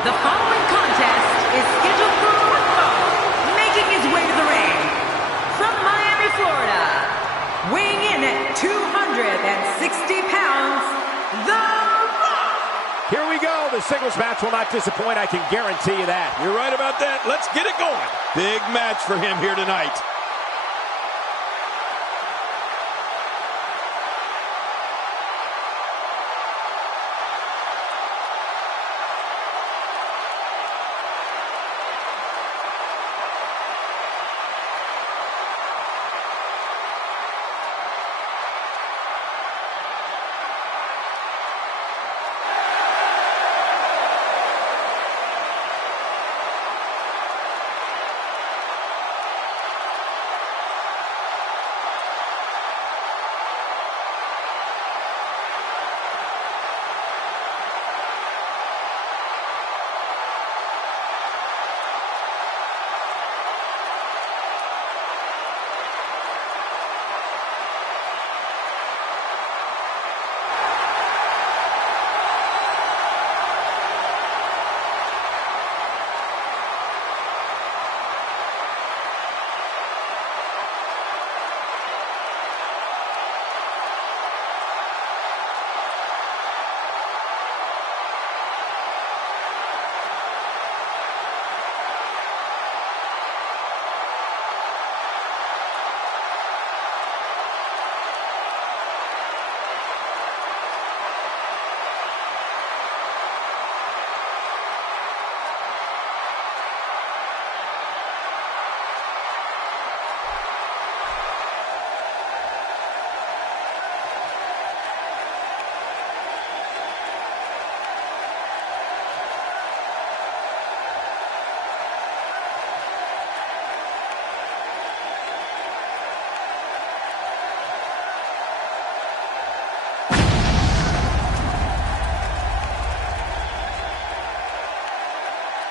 The following contest is scheduled for one fall, making his way to the ring. From Miami, Florida, weighing in at 260 pounds, The Rock! Here we go. The singles match will not disappoint, I can guarantee you that. You're right about that. Let's get it going. Big match for him here tonight.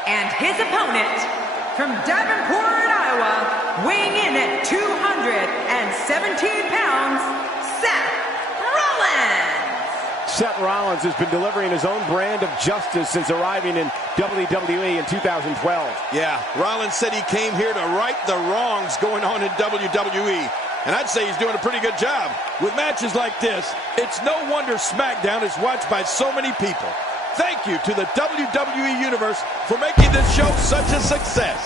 And his opponent, from Davenport, Iowa, weighing in at 217 pounds, Seth Rollins. Seth Rollins has been delivering his own brand of justice since arriving in WWE in 2012. Yeah, Rollins said he came here to right the wrongs going on in WWE. And I'd say he's doing a pretty good job. With matches like this, it's no wonder SmackDown is watched by so many people. Thank you to the WWE Universe for making this show such a success.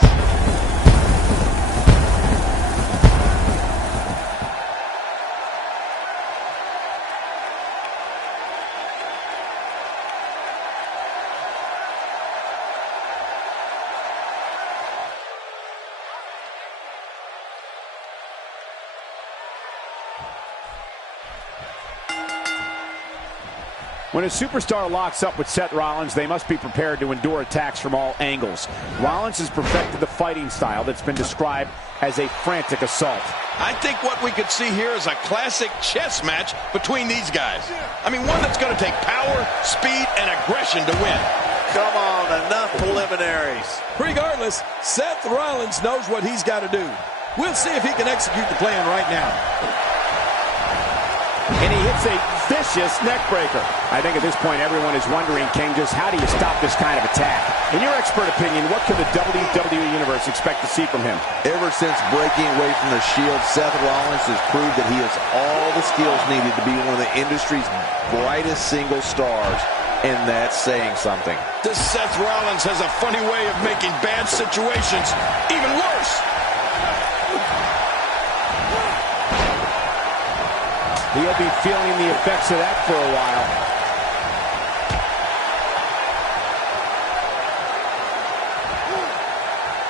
When a superstar locks up with Seth Rollins, they must be prepared to endure attacks from all angles. Rollins has perfected the fighting style that's been described as a frantic assault. I think what we could see here is a classic chess match between these guys. I mean, one that's going to take power, speed, and aggression to win. Come on, enough preliminaries. Regardless, Seth Rollins knows what he's got to do. We'll see if he can execute the plan right now. And he hits a vicious neckbreaker. I think at this point everyone is wondering, King, just how do you stop this kind of attack? In your expert opinion, what can the WWE Universe expect to see from him? Ever since breaking away from the Shield, Seth Rollins has proved that he has all the skills needed to be one of the industry's brightest single stars. And that's saying something. This Seth Rollins has a funny way of making bad situations even worse. He'll be feeling the effects of that for a while.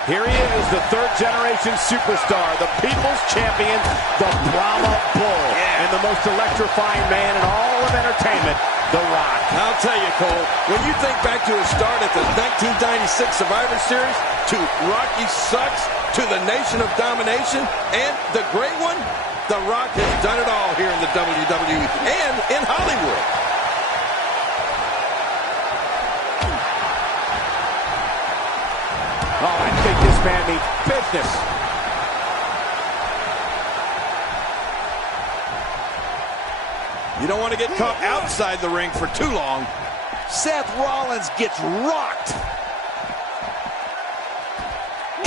Here he is, the third-generation superstar, the people's champion, the Brahma Bull, and the most electrifying man in all of entertainment, The Rock. I'll tell you, Cole, when you think back to his start at the 1996 Survivor Series, to Rocky Sucks, to the Nation of Domination, and the great one, The Rock has done it all here in the WWE and in Hollywood. Oh, I think this man means business. You don't want to get caught outside the ring for too long. Seth Rollins gets rocked.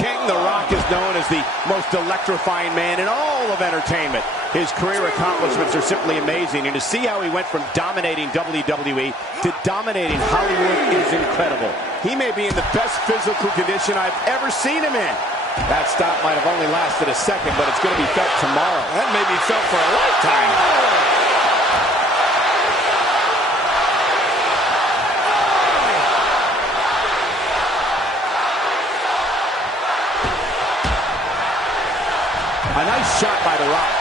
King, The Rock is known as the most electrifying man in all of entertainment. His career accomplishments are simply amazing, and to see how he went from dominating WWE to dominating Hollywood is incredible. He may be in the best physical condition I've ever seen him in. That stop might have only lasted a second, but it's going to be felt tomorrow. That may be felt for a lifetime. A nice shot by The Rock.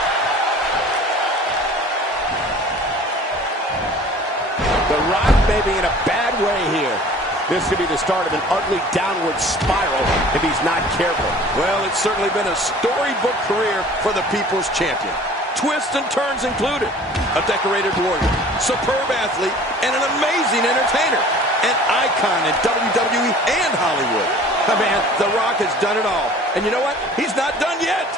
The Rock may be in a bad way here. This could be the start of an ugly downward spiral if he's not careful. Well, it's certainly been a storybook career for the People's Champion. Twists and turns included. A decorated warrior, superb athlete, and an amazing entertainer. An icon in WWE and Hollywood. Man, The Rock has done it all. And you know what? He's not done yet.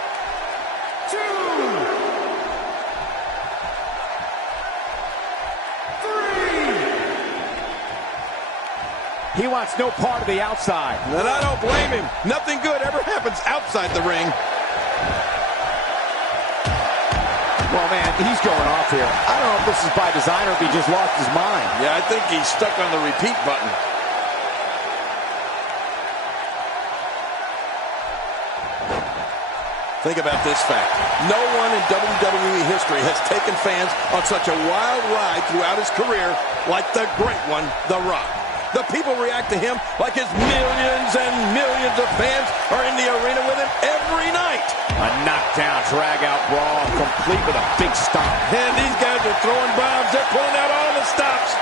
He wants no part of the outside. And I don't blame him. Nothing good ever happens outside the ring. Well, man, he's going off here. I don't know if this is by design or if he just lost his mind. Yeah, I think he's stuck on the repeat button. Think about this fact. No one in WWE history has taken fans on such a wild ride throughout his career like the great one, The Rock. The people react to him like his millions and millions of fans are in the arena with him every night. A knockdown, drag-out brawl, complete with a big stomp. And these guys are throwing bombs. They're pulling out all the stops.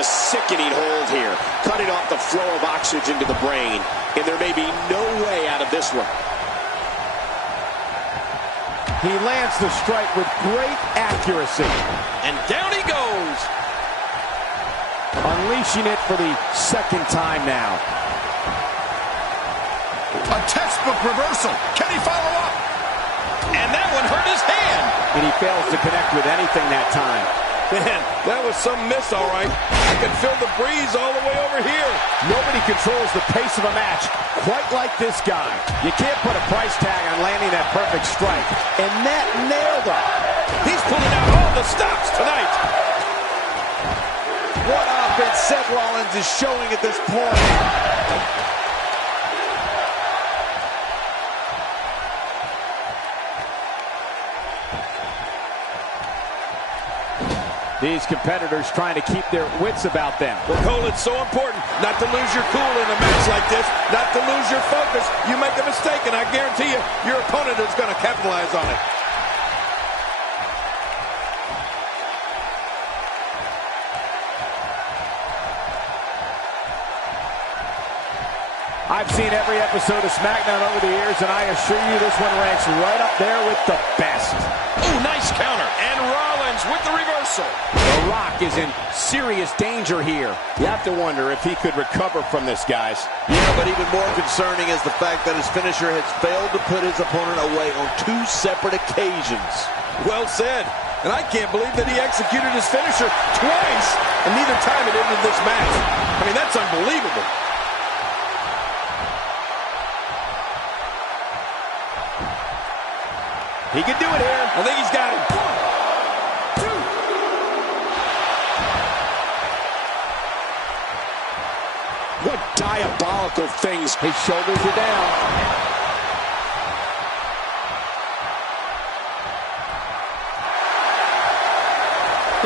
A sickening hold here, cutting off the flow of oxygen to the brain, and there may be no way out of this one. He lands the strike with great accuracy. And down he goes. Unleashing it for the second time now. A textbook reversal. Can he follow up? And that one hurt his hand. And he fails to connect with anything that time. Man, that was some miss, all right. I can feel the breeze all the way over here. Nobody controls the pace of a match quite like this guy. You can't put a price tag on landing that perfect strike. And that nailed him. He's pulling out all the stops tonight. What offense Seth Rollins is showing at this point. These competitors trying to keep their wits about them. But Cole, it's so important not to lose your cool in a match like this, not to lose your focus. You make a mistake, and I guarantee you, your opponent is going to capitalize on it. I've seen every episode of SmackDown over the years, and I assure you this one ranks right up there with the best. Ooh, nice counter. And Rollins with the reversal. The Rock is in serious danger here. You have to wonder if he could recover from this, guys. Yeah, but even more concerning is the fact that his finisher has failed to put his opponent away on 2 separate occasions. Well said. And I can't believe that he executed his finisher twice, and neither time it ended this match. I mean, that's unbelievable. He can do it here. I think he's got him. 1, 2. What diabolical things. His shoulders are down.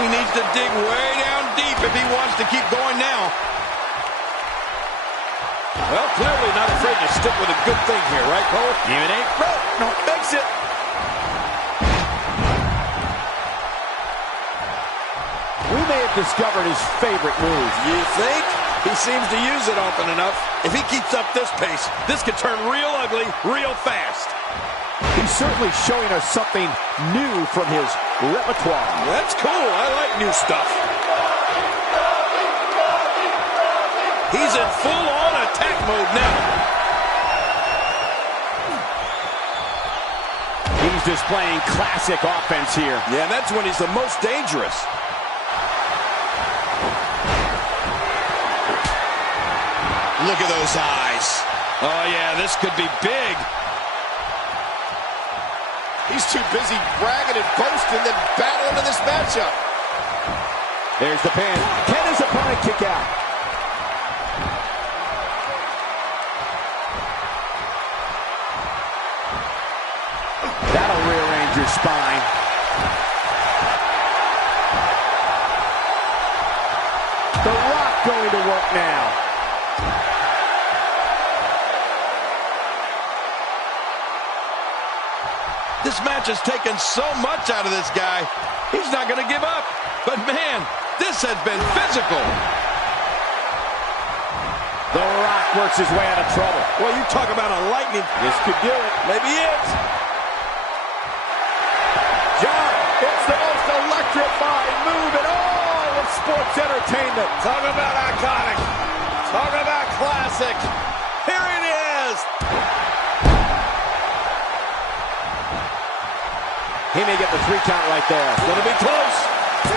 He needs to dig way down deep if he wants to keep going now. Well, clearly not afraid to stick with a good thing here, right, Cole? Even ain't broke. No, makes it. We may have discovered his favorite move. You think? He seems to use it often enough. If he keeps up this pace, this could turn real ugly real fast. He's certainly showing us something new from his repertoire. That's cool. I like new stuff. He's in full-on attack mode now. He's displaying classic offense here. Yeah, that's when he's the most dangerous. Look at those eyes. Oh, yeah, this could be big. He's too busy bragging and boasting than battling in this matchup. There's the pin. Can his opponent kick out? That'll rearrange your spine. The Rock going to work now. This match has taken so much out of this guy. He's not going to give up. But, man, this has been physical. The Rock works his way out of trouble. Well, you talk about a lightning. This could do it. Maybe it. John, it's the most electrifying move in all of sports entertainment. Talk about iconic. Talk about classic. Here it is. He may get the 3 count right there. It's going to be close. 2.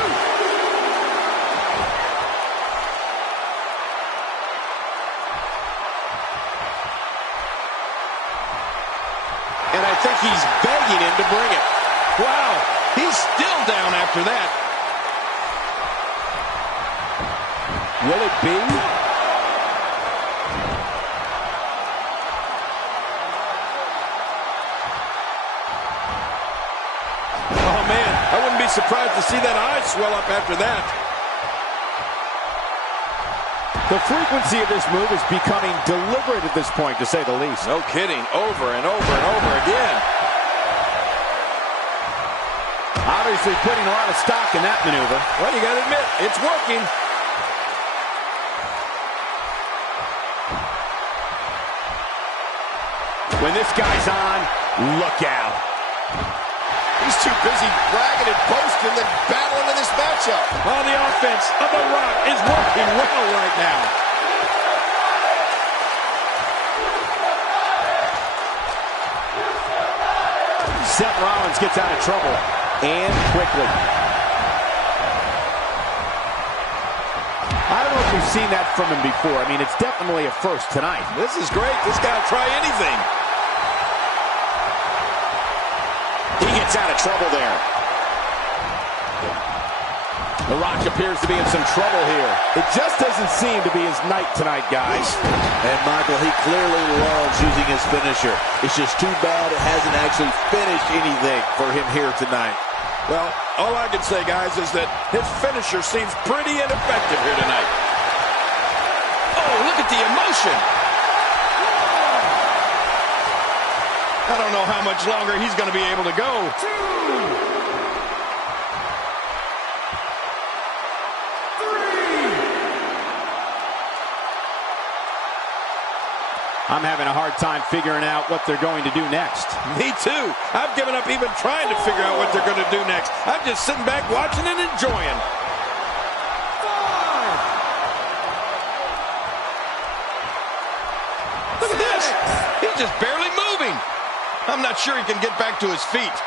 And I think he's begging him to bring it. Wow, he's still down after that. Will it be? Oh, man, I wouldn't be surprised to see that eye swell up after that. The frequency of this move is becoming deliberate at this point, to say the least. No kidding, over and over and over again. Obviously putting a lot of stock in that maneuver. Well, you got to admit, it's working. When this guy's on, look out. He's too busy bragging and boasting than battling in this matchup. Well, the offense of The Rock is working well right now. Seth Rollins gets out of trouble, and quickly. I don't know if we've seen that from him before. I mean, it's definitely a first tonight. This is great. This guy will try anything. He gets out of trouble there. The Rock appears to be in some trouble here. It just doesn't seem to be his night tonight, guys. And Michael, he clearly loves using his finisher. It's just too bad it hasn't actually finished anything for him here tonight. Well, all I can say, guys, is that his finisher seems pretty ineffective here tonight. Oh, look at the emotion. I don't know how much longer he's going to be able to go. 2. I'm having a hard time figuring out what they're going to do next. Me too. I've given up even trying to figure out what they're going to do next. I'm just sitting back watching and enjoying. 5. Look at this. He's just barely moving. I'm not sure he can get back to his feet.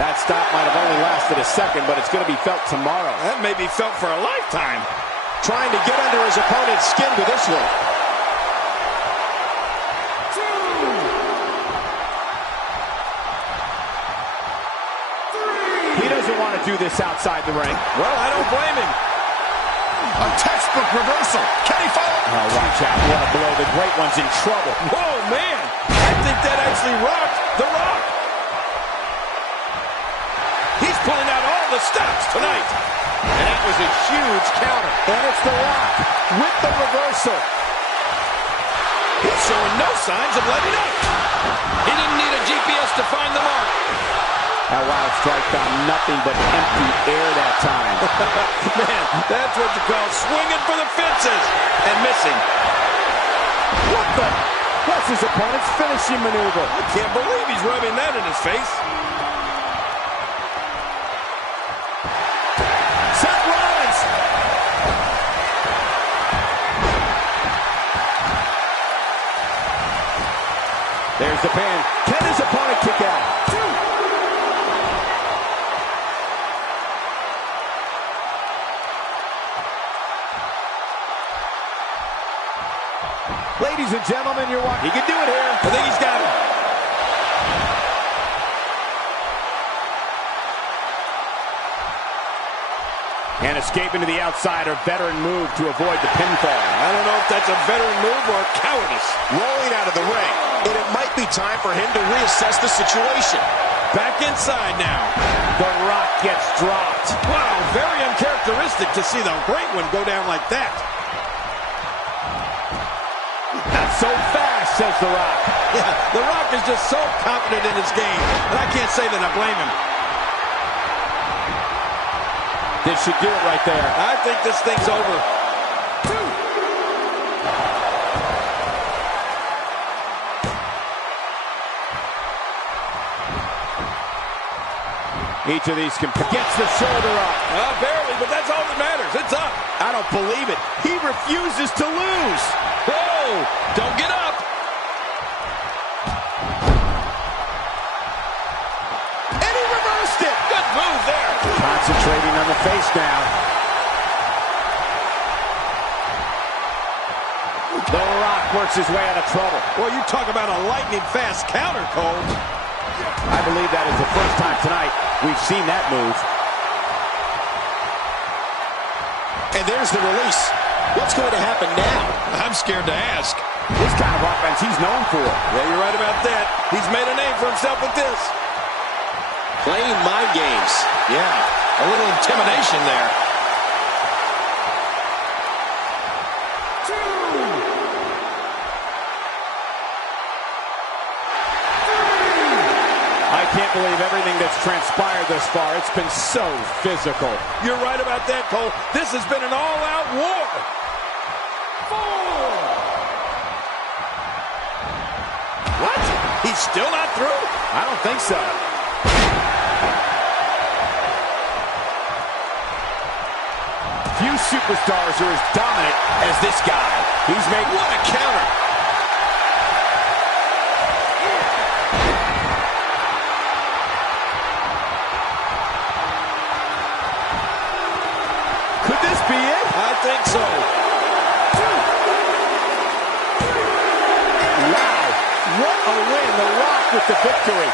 That stop might have only lasted a second, but it's going to be felt tomorrow. That may be felt for a lifetime. Trying to get under his opponent's skin with this one. He doesn't want to do this outside the ring. Well, I don't blame him. A textbook reversal. Can he follow? Oh, watch out. What a blow. The Great One's in trouble. Whoa, man. I think that actually rocked The Rock. He's pulling out all the stops tonight. And that was a huge counter. And it's The Rock with the reversal. He's showing no signs of letting up. He didn't need a GPS to find the mark. That wild strike found nothing but empty air that time. Man, that's what you call swinging for the fences and missing. What the? What's his opponent's finishing maneuver? I can't believe he's rubbing that in his face. Seth Rollins. There's the pin. Can his opponent kick out? 2. Ladies and gentlemen, you're watching. He can do it here. I think he's got it. And escaping to the outside, a veteran move to avoid the pinfall. I don't know if that's a veteran move or cowardice. Rolling out of the ring, and it might be time for him to reassess the situation. Back inside now. The Rock gets dropped. Wow, very uncharacteristic to see the great one go down like that. Not so fast, says The Rock. Yeah, The Rock is just so confident in his game, and I can't say that I blame him. This should do it right there. I think this thing's over. Each of these gets the shoulder up. Barely, but that's all that matters. It's up. I don't believe it. He refuses to lose. Whoa! Don't get up. And he reversed it. Good move there. Concentrating on the face now. The Rock works his way out of trouble. Well, you talk about a lightning-fast counter, Cole. I believe that is the first time tonight we've seen that move. And there's the release. What's going to happen now? I'm scared to ask. This kind of offense he's known for. Yeah, you're right about that. He's made a name for himself with this. Playing mind games. Yeah, a little intimidation there. I can't believe everything that's transpired thus far. It's been so physical. You're right about that, Cole. This has been an all-out war. 4. What? He's still not through? I don't think so. Few superstars are as dominant as this guy. He's made What a counter. Could this be it? I think so. Wow. What a win. The Rock with the victory.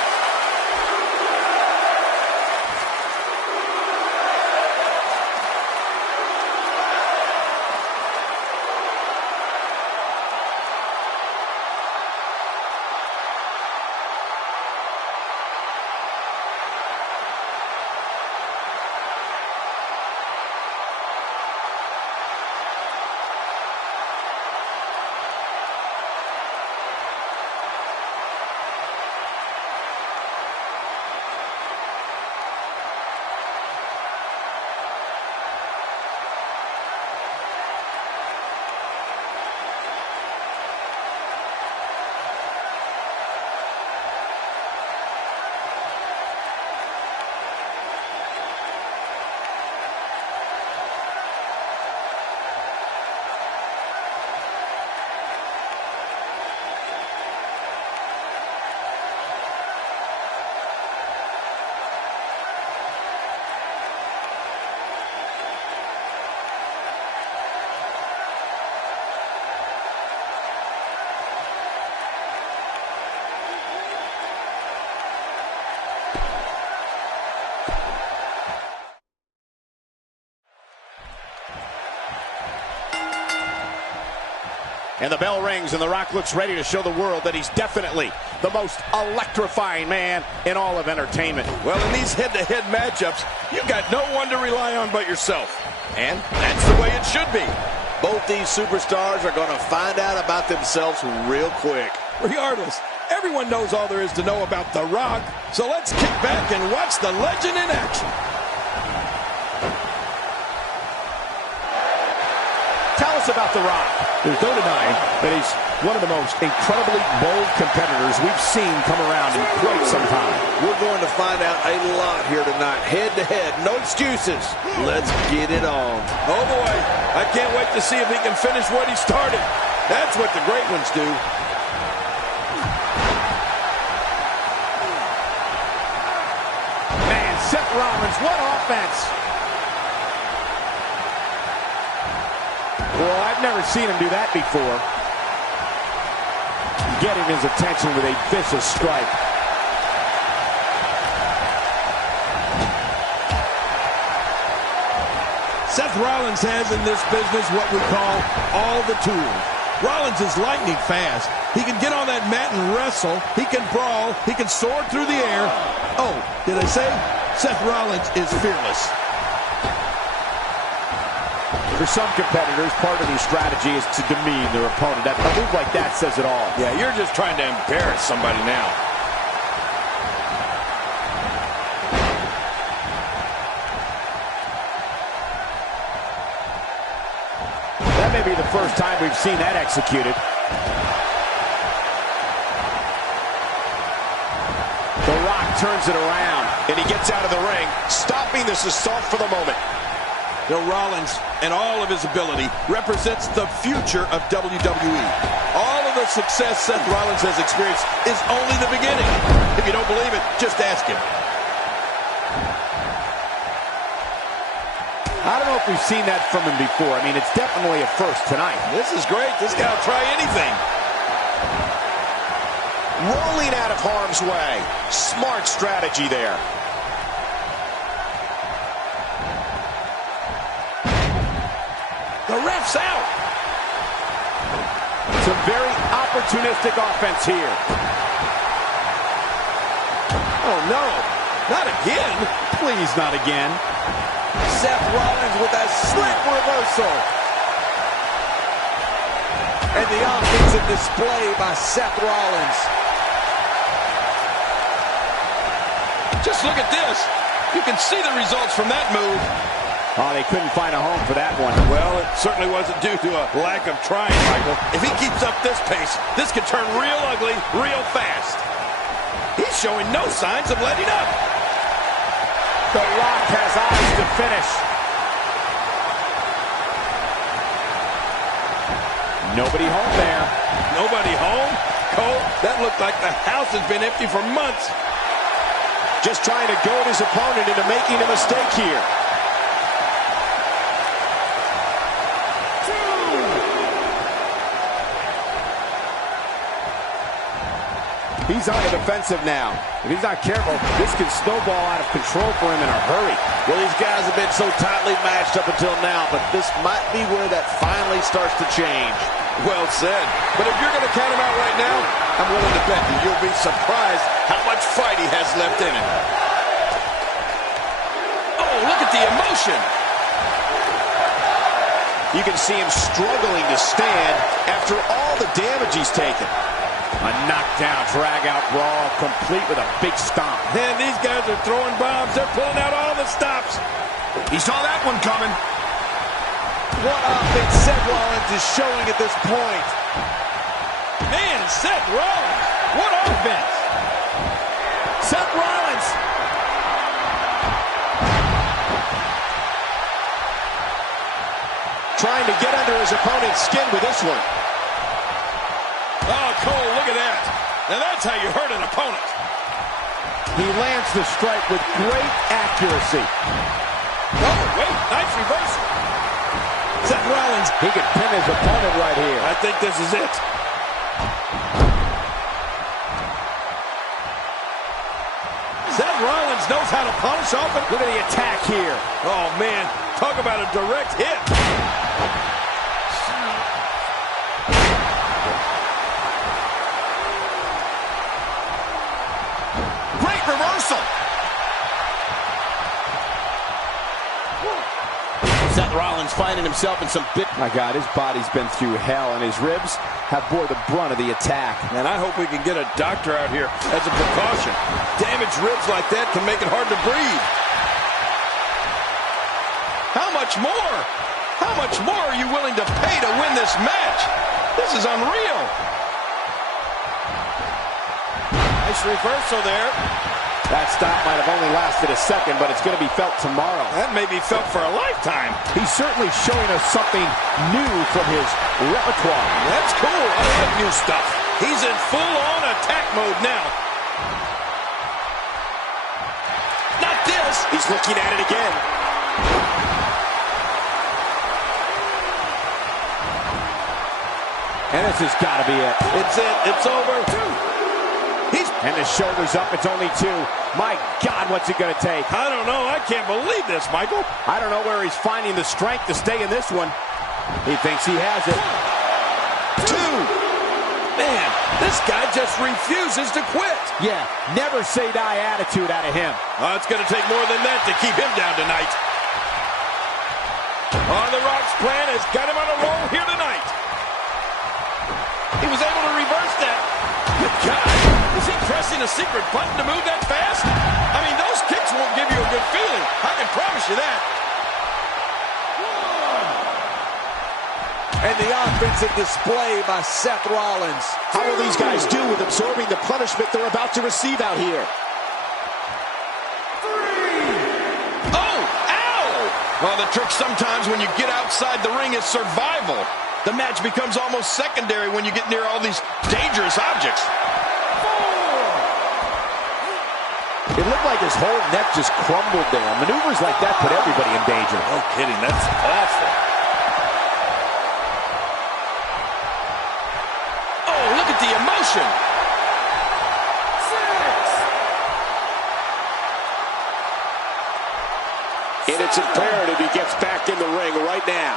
And the bell rings, and The Rock looks ready to show the world that he's definitely the most electrifying man in all of entertainment. Well, in these head-to-head matchups, you've got no one to rely on but yourself. And that's the way it should be. Both these superstars are going to find out about themselves real quick. Regardless, everyone knows all there is to know about The Rock, so let's kick back and watch the legend in action. Tell us about The Rock. There's no denying that he's one of the most incredibly bold competitors we've seen come around in quite some time. We're going to find out a lot here tonight. Head-to-head, no excuses. Let's get it on. Oh, boy. I can't wait to see if he can finish what he started. That's what the great ones do. Man, Seth Rollins, what offense. Well, I've never seen him do that before. getting his attention with a vicious strike. Seth Rollins has in this business what we call all the tools. Rollins is lightning fast. He can get on that mat and wrestle. He can brawl. He can soar through the air. Oh, did I say? Seth Rollins is fearless. For some competitors, part of their strategy is to demean their opponent. A move like that says it all. Yeah, you're just trying to embarrass somebody now. That may be the first time we've seen that executed. The Rock turns it around, and he gets out of the ring, stopping this assault for the moment. Rollins, and all of his ability, represents the future of WWE. All of the success Seth Rollins has experienced is only the beginning. If you don't believe it, just ask him. I don't know if we've seen that from him before. I mean, it's definitely a first tonight. This is great. This guy will try anything. Rolling out of harm's way. Smart strategy there. The ref's out. Some very opportunistic offense here. Oh, no. Not again. Please, not again. Seth Rollins with a slick reversal. And the offensive display by Seth Rollins. Just look at this. You can see the results from that move. Oh, they couldn't find a home for that one. Well, it certainly wasn't due to a lack of trying, Michael. If he keeps up this pace, this could turn real ugly real fast. He's showing no signs of letting up. The Rock has eyes to finish. Nobody home there. Nobody home? Cole, that looked like the house has been empty for months. Just trying to goad his opponent into making a mistake here. He's on the defensive now. If he's not careful, this can snowball out of control for him in a hurry. Well, these guys have been so tightly matched up until now, but this might be where that finally starts to change. Well said. But if you're going to count him out right now, I'm willing to bet that you'll be surprised how much fight he has left in him. Oh, look at the emotion. You can see him struggling to stand after all the damage he's taken. A knockdown, drag-out brawl, complete with a big stomp. Man, these guys are throwing bombs. They're pulling out all the stops. He saw that one coming. What offense Seth Rollins is showing at this point. Man, Seth Rollins. What offense. Seth Rollins. Trying to get under his opponent's skin with this one. Oh, Cole, look at that. Now that's how you hurt an opponent. He lands the strike with great accuracy. Oh, wait, nice reversal. Seth Rollins. He can pin his opponent right here. I think this is it. Seth Rollins knows how to punish off it. Look at the attack here. Oh, man, talk about a direct hit. Reversal. Seth Rollins finding himself in some big... My God, his body's been through hell, and his ribs have bore the brunt of the attack. And I hope we can get a doctor out here as a precaution. Damaged ribs like that can make it hard to breathe. How much more? How much more are you willing to pay to win this match? This is unreal. Nice reversal there. That stop might have only lasted a second, but it's going to be felt tomorrow. That may be felt for a lifetime. He's certainly showing us something new from his repertoire. That's cool. I like new stuff. He's in full-on attack mode now. Not this. He's looking at it again. And this has got to be it. It's it. It's over. And the shoulder's up. It's only 2. My God, what's it going to take? I don't know. I can't believe this, Michael. I don't know where he's finding the strength to stay in this one. He thinks he has it. 2. Man, this guy just refuses to quit. Yeah, never say die attitude out of him. It's going to take more than that to keep him down tonight. The Rock's plan has got him on a roll here tonight. He was able to reverse that. Good God. Is he pressing a secret button to move that fast? I mean, those kicks won't give you a good feeling. I can promise you that. And the offensive display by Seth Rollins. How will these guys do with absorbing the punishment they're about to receive out here? 3. Oh, ow! Well, the trick sometimes when you get outside the ring is survival. The match becomes almost secondary when you get near all these dangerous objects. 4. It looked like his whole neck just crumbled down. Maneuvers like that put everybody in danger. No kidding, that's awful. Oh, look at the emotion. 6. And it's imperative he gets back in the ring right now.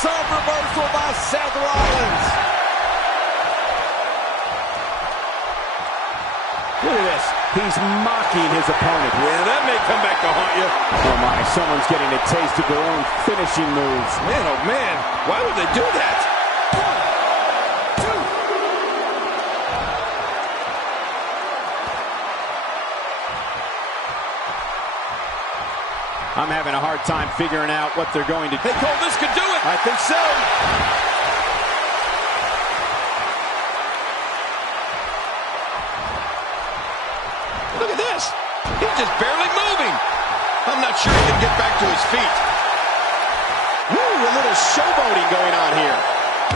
Some reversal by Seth Rollins. Look at this. He's mocking his opponent. Yeah, that may come back to haunt you. Oh my, someone's getting a taste of their own finishing moves. Man, oh man, why would they do that? 1, 2. I'm having a hard time figuring out what they're going to do. Hey, Cole, this could do it. I think so. Look at this. He's just barely moving. I'm not sure he can get back to his feet. Woo, a little showboating going on here.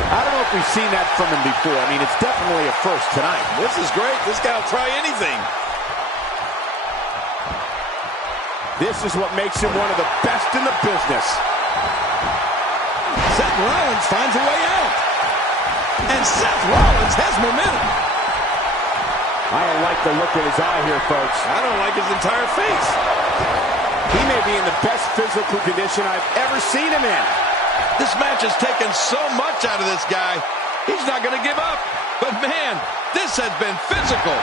I don't know if we've seen that from him before. I mean, it's definitely a first tonight. This is great. This guy will try anything. This is what makes him one of the best in the business. Seth Rollins finds a way out. And Seth Rollins has momentum. I don't like the look in his eye here, folks. I don't like his entire face. He may be in the best physical condition I've ever seen him in. This match has taken so much out of this guy. He's not going to give up. But man, this has been physical.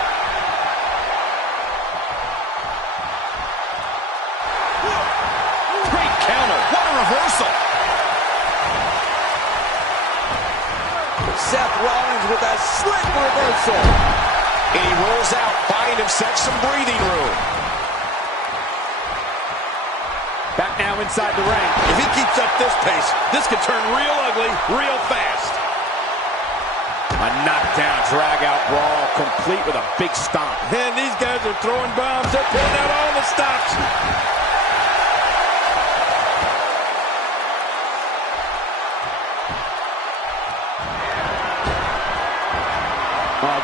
Great counter. What a reversal. Seth Rollins with a slick reversal. And he rolls out, buying himself some breathing room. Back now inside the ring. If he keeps up this pace, this could turn real ugly real fast. A knockdown, drag-out brawl, complete with a big stomp. And these guys are throwing bombs. They're pulling out all the stops.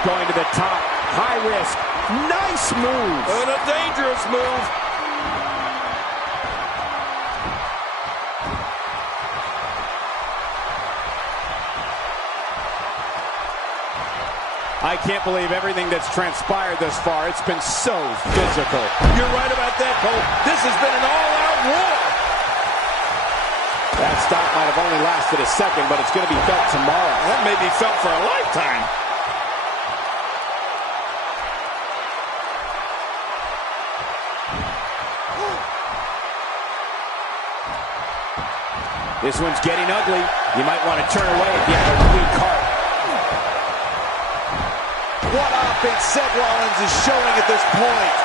Going to the top. High risk. Nice move. And a dangerous move. I can't believe everything that's transpired thus far. It's been so physical. You're right about that, Cole. This has been an all-out war. That stop might have only lasted a second, but it's going to be felt tomorrow. That may be felt for a lifetime. This one's getting ugly. You might want to turn away if you have a weak heart. What offense Seth Rollins is showing at this point.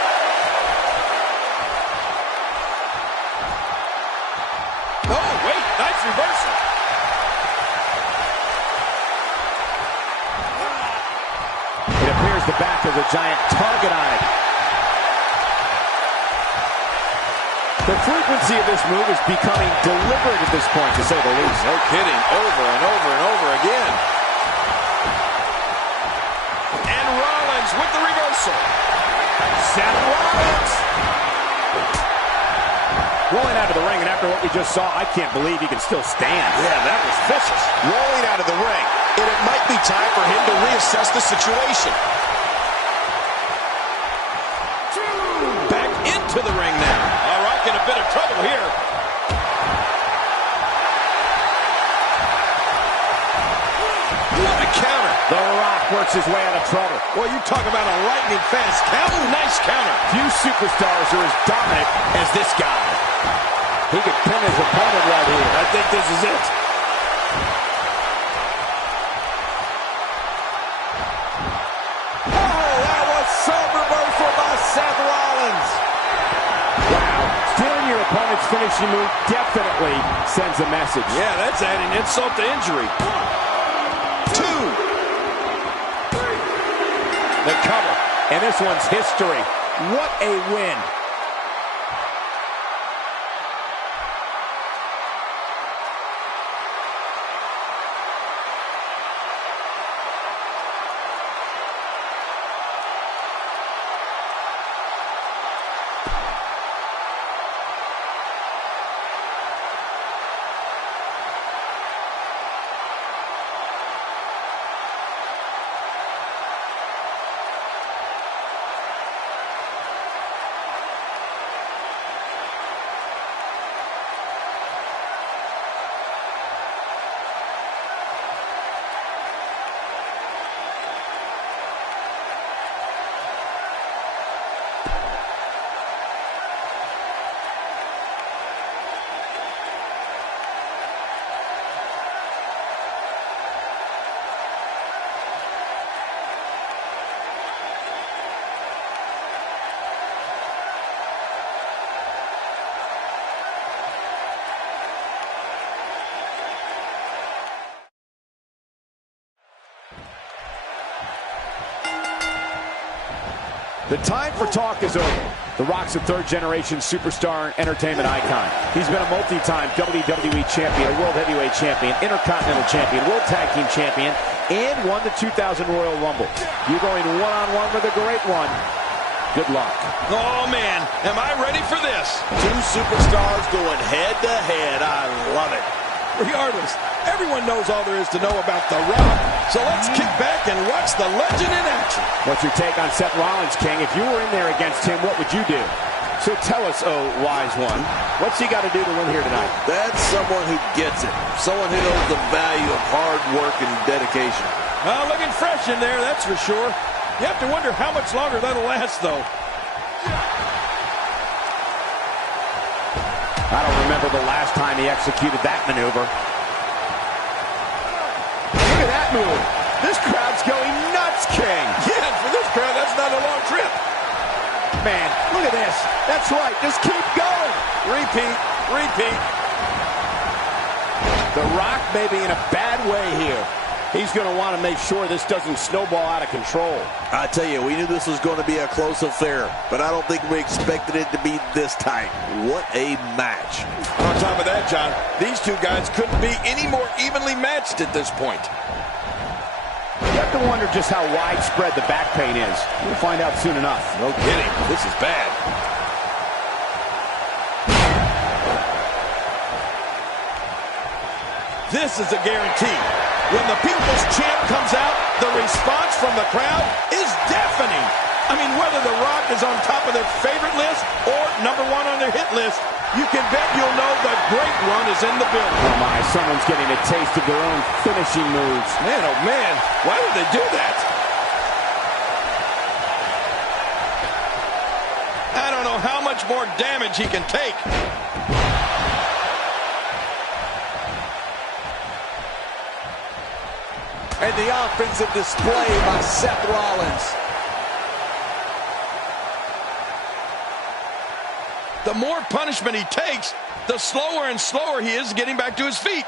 Oh, wait, nice reversal. It appears the back has a giant target on it. The frequency of this move is becoming deliberate at this point, to say the least. No kidding. Over and over and over again. And Rollins Rollins with the reversal. Seth Rollins rolling out of the ring, and after what we just saw, I can't believe he can still stand. Yeah, that was vicious. Rolling out of the ring, and it might be time for him to reassess the situation. Back into the ring now. All right, in a bit of trouble here. What a counter. The Rock works his way out of trouble. Well, you talk about a lightning fast counter. Nice counter. Few superstars are as dominant as this guy. He could pin his opponent right here. I think this is it. Oh, that was some reversal by Seth Rollins. Wow. Stealing your opponent's finishing move definitely sends a message. Yeah, that's adding insult to injury. 2. The cover. And this one's history. What a win. The time for talk is over. The Rock's a third-generation superstar and entertainment icon. He's been a multi-time WWE champion, a World Heavyweight champion, Intercontinental champion, World Tag Team champion, and won the 2000 Royal Rumble. You're going one-on-one with a great one. Good luck. Oh, man, am I ready for this? 2 superstars going head-to-head. I love it. Regardless, everyone knows all there is to know about The Rock, so let's kick back and watch the legend in action. What's your take on Seth Rollins, King? If you were in there against him, what would you do? So tell us, oh, wise one, what's he got to do to win here tonight? That's someone who gets it. Someone who knows the value of hard work and dedication. Looking fresh in there, that's for sure. You have to wonder how much longer that'll last, though. I don't remember the last time he executed that maneuver. Look at that move. This crowd's going nuts, King. Yeah, for this crowd, that's not a long trip. Man, look at this. That's right. Just keep going. Repeat, repeat. The Rock may be in a bad way here. He's going to want to make sure this doesn't snowball out of control. I tell you, we knew this was going to be a close affair, but I don't think we expected it to be this tight. What a match. On top of that, John, these two guys couldn't be any more evenly matched at this point. You have to wonder just how widespread the back pain is. We'll find out soon enough. No kidding. This is bad. This is a guarantee. When the People's Champ comes out, the response from the crowd is deafening. I mean, whether The Rock is on top of their favorite list or #1 on their hit list, you can bet you'll know the great run is in the building. Oh my, someone's getting a taste of their own finishing moves. Man, oh man, why would they do that? I don't know how much more damage he can take. And the offensive display by Seth Rollins. The more punishment he takes, the slower and slower he is getting back to his feet.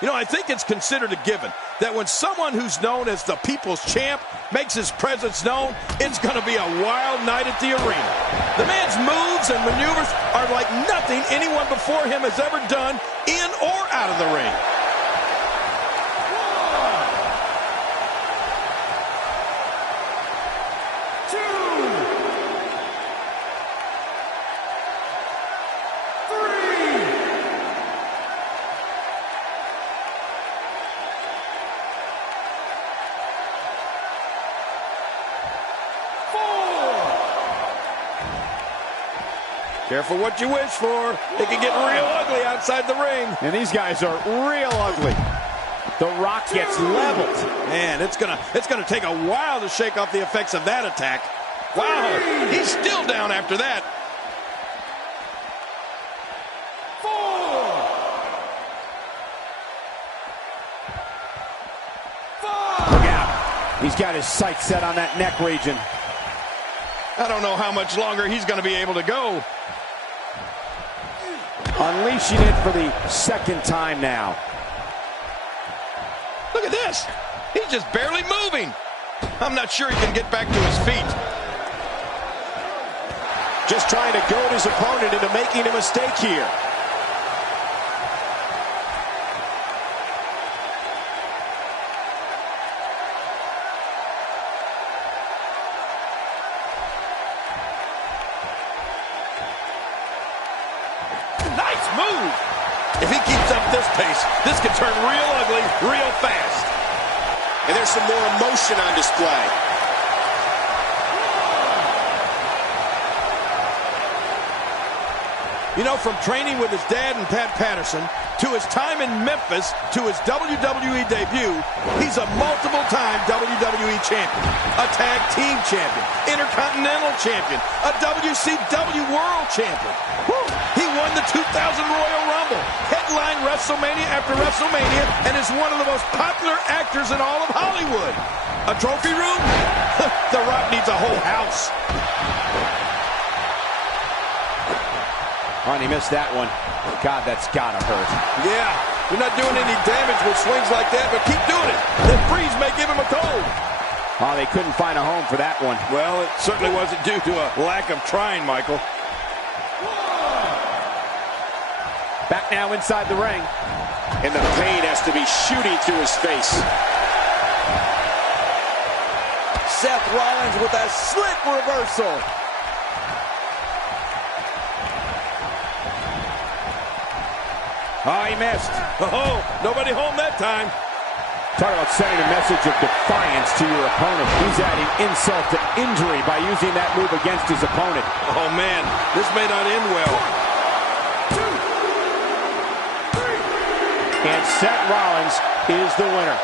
You know, I think it's considered a given that when someone who's known as the People's Champ makes his presence known, it's going to be a wild night at the arena. The man's moves and maneuvers are like nothing anyone before him has ever done in or out of the ring. Careful what you wish for. It can get real ugly outside the ring. And these guys are real ugly. The Rock gets leveled. Man, it's gonna take a while to shake off the effects of that attack. Wow, he's still down after that. 4. Look out. He's got his sights set on that neck region. I don't know how much longer he's going to be able to go. Unleashing it for the second time now. Look at this. He's just barely moving. I'm not sure he can get back to his feet. Just trying to goad his opponent into making a mistake here. Nice move. If he keeps up this pace, this could turn real ugly real fast. And there's some more emotion on display. You know, from training with his dad and Pat Patterson, to his time in Memphis, to his WWE debut, he's a multiple-time WWE champion, a tag team champion, intercontinental champion, a WCW world champion. Woo! He won the 2000 Royal Rumble, headlined WrestleMania after WrestleMania, and is one of the most popular actors in all of Hollywood. A trophy room? The Rock needs a whole house. Oh, and he missed that one. God, that's gotta hurt. Yeah, you're not doing any damage with swings like that, but keep doing it. The freeze may give him a cold. Oh, they couldn't find a home for that one. Well, it certainly wasn't due to a lack of trying, Michael. Back now inside the ring. And the pain has to be shooting through his face. Seth Rollins with a slick reversal. Oh, he missed. Oh, nobody home that time. Talk about sending a message of defiance to your opponent. He's adding insult to injury by using that move against his opponent. Oh, man, this may not end well. 1, 2, 3. And Seth Rollins is the winner.